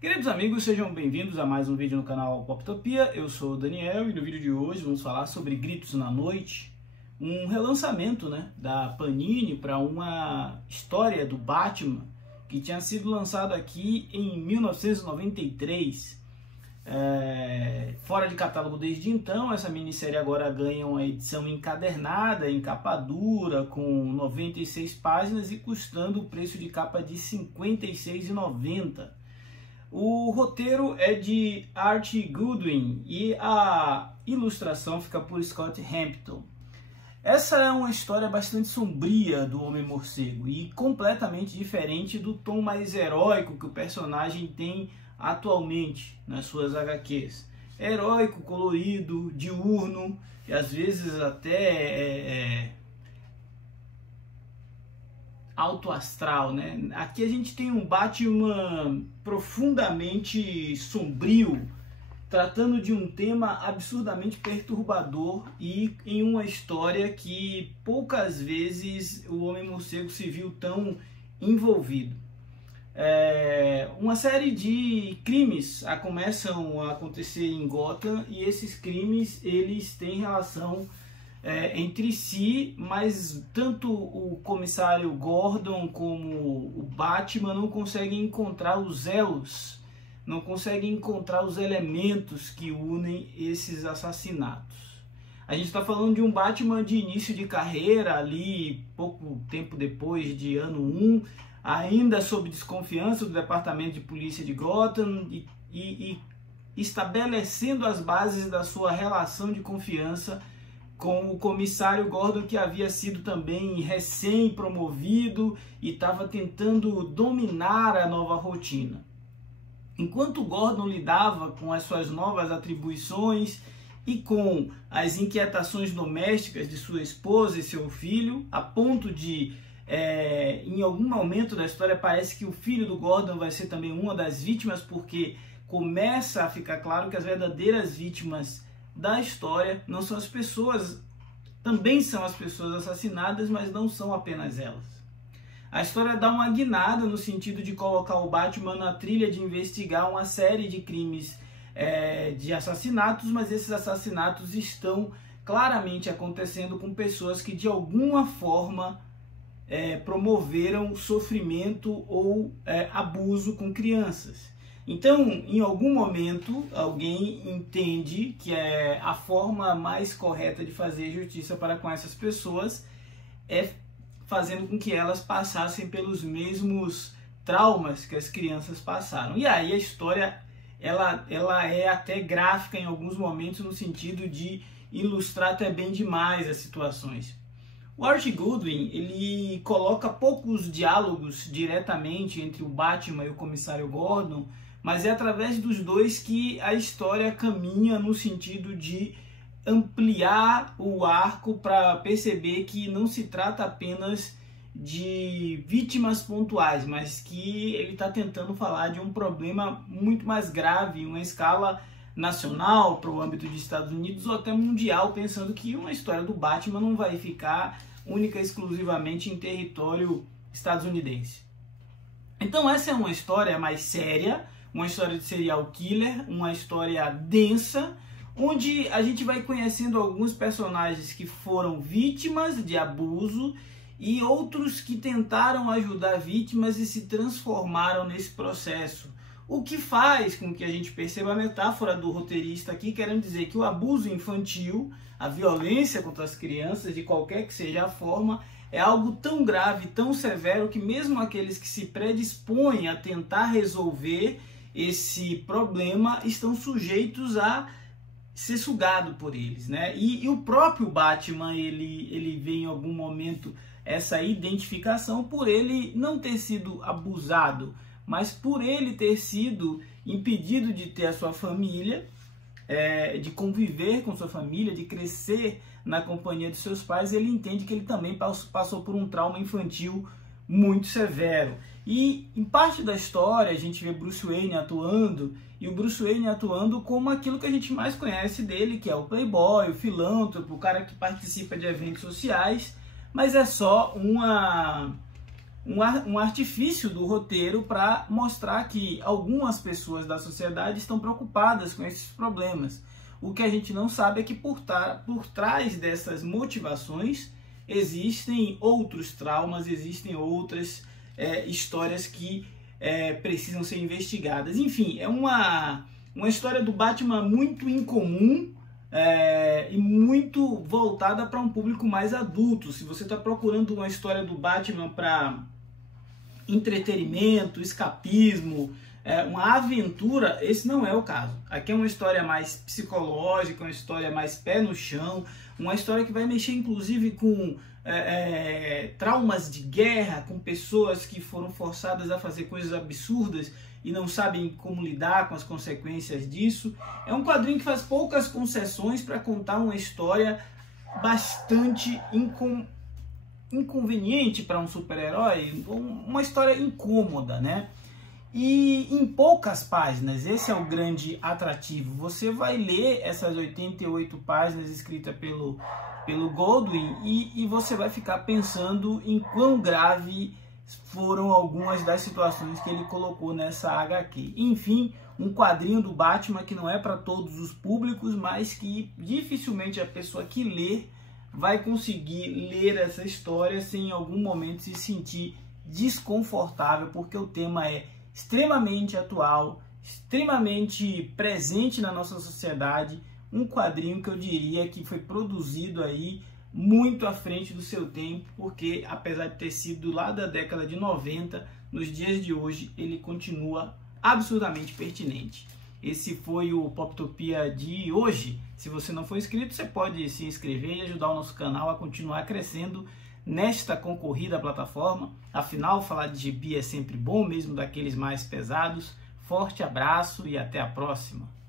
Queridos amigos, sejam bem-vindos a mais um vídeo no canal Poptopia. Eu sou o Daniel e no vídeo de hoje vamos falar sobre Gritos na Noite, um relançamento da Panini para uma história do Batman que tinha sido lançado aqui em 1993, fora de catálogo desde então. Essa minissérie agora ganha uma edição encadernada, em capa dura, com 96 páginas e custando o preço de capa de R$ 56,90. O roteiro é de Art Goodwin e a ilustração fica por Scott Hampton. Essa é uma história bastante sombria do Homem-Morcego e completamente diferente do tom mais heróico que o personagem tem atualmente nas suas HQs. É heróico, colorido, diurno e às vezes até alto astral, né? Aqui a gente tem um Batman profundamente sombrio, tratando de um tema absurdamente perturbador e em uma história que poucas vezes o Homem-Morcego se viu tão envolvido. Uma série de crimes começam a acontecer em Gotham e esses crimes eles têm relação entre si, mas tanto o comissário Gordon como o Batman não conseguem encontrar os elos, não conseguem encontrar os elementos que unem esses assassinatos. A gente está falando de um Batman de início de carreira, ali pouco tempo depois de ano 1, ainda sob desconfiança do Departamento de Polícia de Gotham e estabelecendo as bases da sua relação de confiança com o comissário Gordon, que havia sido também recém-promovido e estava tentando dominar a nova rotina. Enquanto Gordon lidava com as suas novas atribuições e com as inquietações domésticas de sua esposa e seu filho, a ponto de, em algum momento da história, parece que o filho do Gordon vai ser também uma das vítimas, porque começa a ficar claro que as verdadeiras vítimas da história não são as pessoas, também são as pessoas assassinadas, mas não são apenas elas. A história dá uma guinada no sentido de colocar o Batman na trilha de investigar uma série de crimes de assassinatos, mas esses assassinatos estão claramente acontecendo com pessoas que de alguma forma promoveram sofrimento ou abuso com crianças. Então, em algum momento, alguém entende que a forma mais correta de fazer justiça para com essas pessoas é fazendo com que elas passassem pelos mesmos traumas que as crianças passaram. E aí a história ela é até gráfica em alguns momentos, no sentido de ilustrar até bem demais as situações. O Art Goodwin ele coloca poucos diálogos diretamente entre o Batman e o comissário Gordon, mas é através dos dois que a história caminha no sentido de ampliar o arco para perceber que não se trata apenas de vítimas pontuais, mas que ele está tentando falar de um problema muito mais grave, em uma escala nacional, para o âmbito dos Estados Unidos ou até mundial, pensando que uma história do Batman não vai ficar única e exclusivamente em território estadunidense. Então essa é uma história mais séria, uma história de serial killer, uma história densa, onde a gente vai conhecendo alguns personagens que foram vítimas de abuso e outros que tentaram ajudar vítimas e se transformaram nesse processo. O que faz com que a gente perceba a metáfora do roteirista aqui, querendo dizer que o abuso infantil, a violência contra as crianças, de qualquer que seja a forma, é algo tão grave, tão severo, que mesmo aqueles que se predispõem a tentar resolver esse problema estão sujeitos a ser sugado por eles, né? E o próprio Batman ele vê em algum momento essa identificação por ele não ter sido abusado, mas por ele ter sido impedido de ter a sua família, de conviver com sua família, de crescer na companhia de seus pais. Ele entende que ele também passou por um trauma infantil muito severo. E em parte da história a gente vê Bruce Wayne atuando, e o Bruce Wayne atuando como aquilo que a gente mais conhece dele, que é o playboy, o filântropo, o cara que participa de eventos sociais, mas é só um artifício do roteiro para mostrar que algumas pessoas da sociedade estão preocupadas com esses problemas. O que a gente não sabe é que por trás dessas motivações existem outros traumas, existem outras histórias que precisam ser investigadas. Enfim, é uma história do Batman muito incomum e muito voltada para um público mais adulto. Se você está procurando uma história do Batman para entretenimento, escapismo, uma aventura, esse não é o caso. Aqui é uma história mais psicológica, uma história mais pé no chão, uma história que vai mexer inclusive com traumas de guerra, com pessoas que foram forçadas a fazer coisas absurdas e não sabem como lidar com as consequências disso. É um quadrinho que faz poucas concessões para contar uma história bastante inconveniente para um super-herói, uma história incômoda, né? E em poucas páginas, esse é o grande atrativo. Você vai ler essas 88 páginas escritas pelo Goldwyn e você vai ficar pensando em quão grave foram algumas das situações que ele colocou nessa HQ. Enfim, um quadrinho do Batman que não é para todos os públicos, mas que dificilmente a pessoa que lê vai conseguir ler essa história sem em algum momento se sentir desconfortável, porque o tema é extremamente atual, extremamente presente na nossa sociedade. Um quadrinho que eu diria que foi produzido aí muito à frente do seu tempo, porque apesar de ter sido lá da década de 90, nos dias de hoje ele continua absurdamente pertinente. Esse foi o Poptopia de hoje. Se você não for inscrito, você pode se inscrever e ajudar o nosso canal a continuar crescendo nesta concorrida plataforma. Afinal, falar de gibi é sempre bom, mesmo daqueles mais pesados. Forte abraço e até a próxima!